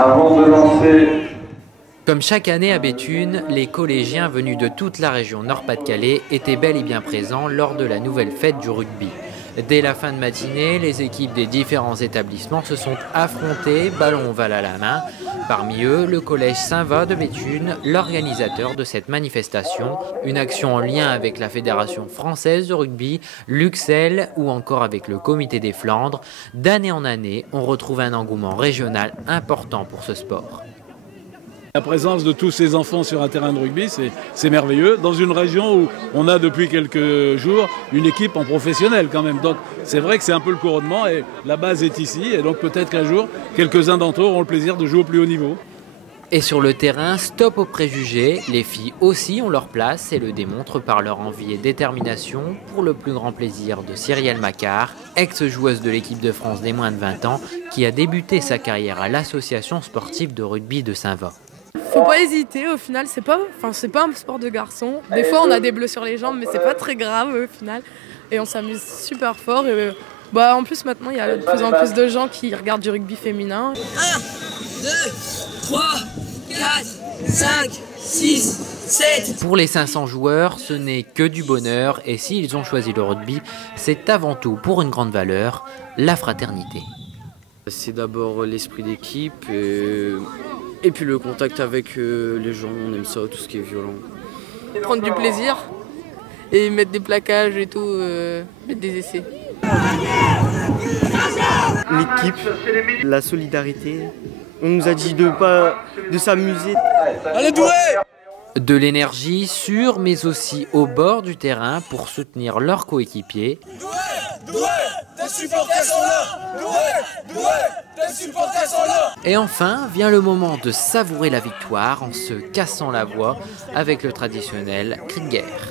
avant de lancer. Comme chaque année à Béthune, les collégiens venus de toute la région Nord-Pas-de-Calais étaient bel et bien présents lors de la nouvelle fête du rugby. Dès la fin de matinée, les équipes des différents établissements se sont affrontées, ballon ovale à la main. Parmi eux, le collège Saint-Va de Béthune, l'organisateur de cette manifestation. Une action en lien avec la Fédération française de rugby, l'UXEL ou encore avec le Comité des Flandres. D'année en année, on retrouve un engouement régional important pour ce sport. La présence de tous ces enfants sur un terrain de rugby, c'est merveilleux. Dans une région où on a depuis quelques jours une équipe en professionnel quand même. Donc c'est vrai que c'est un peu le couronnement et la base est ici. Et donc peut-être qu'un jour, quelques-uns d'entre eux auront le plaisir de jouer au plus haut niveau. Et sur le terrain, stop aux préjugés. Les filles aussi ont leur place et le démontrent par leur envie et détermination pour le plus grand plaisir de Cyrielle Macquart, ex-joueuse de l'équipe de France des moins de 20 ans, qui a débuté sa carrière à l'association sportive de rugby de Saint-Va. Faut pas hésiter, au final c'est pas un sport de garçon. Des fois on a des bleus sur les jambes mais c'est pas très grave au final. Et on s'amuse super fort et en plus maintenant il y a de plus en plus de gens qui regardent du rugby féminin. 1, 2, 3, 4, 5, 6, 7. Pour les 500 joueurs, ce n'est que du bonheur et s'ils ont choisi le rugby, c'est avant tout pour une grande valeur, la fraternité. C'est d'abord l'esprit d'équipe et puis le contact avec les gens, on aime ça, tout ce qui est violent. Prendre du plaisir et mettre des plaquages et tout, mettre des essais. L'équipe, la solidarité, on nous a dit de s'amuser. Allez doué! De l'énergie sur mais aussi au bord du terrain pour soutenir leurs coéquipiers. Doué, tes supporters sont là! Doué, tes supporters sont là! Et enfin, vient le moment de savourer la victoire en se cassant la voix avec le traditionnel cri de guerre.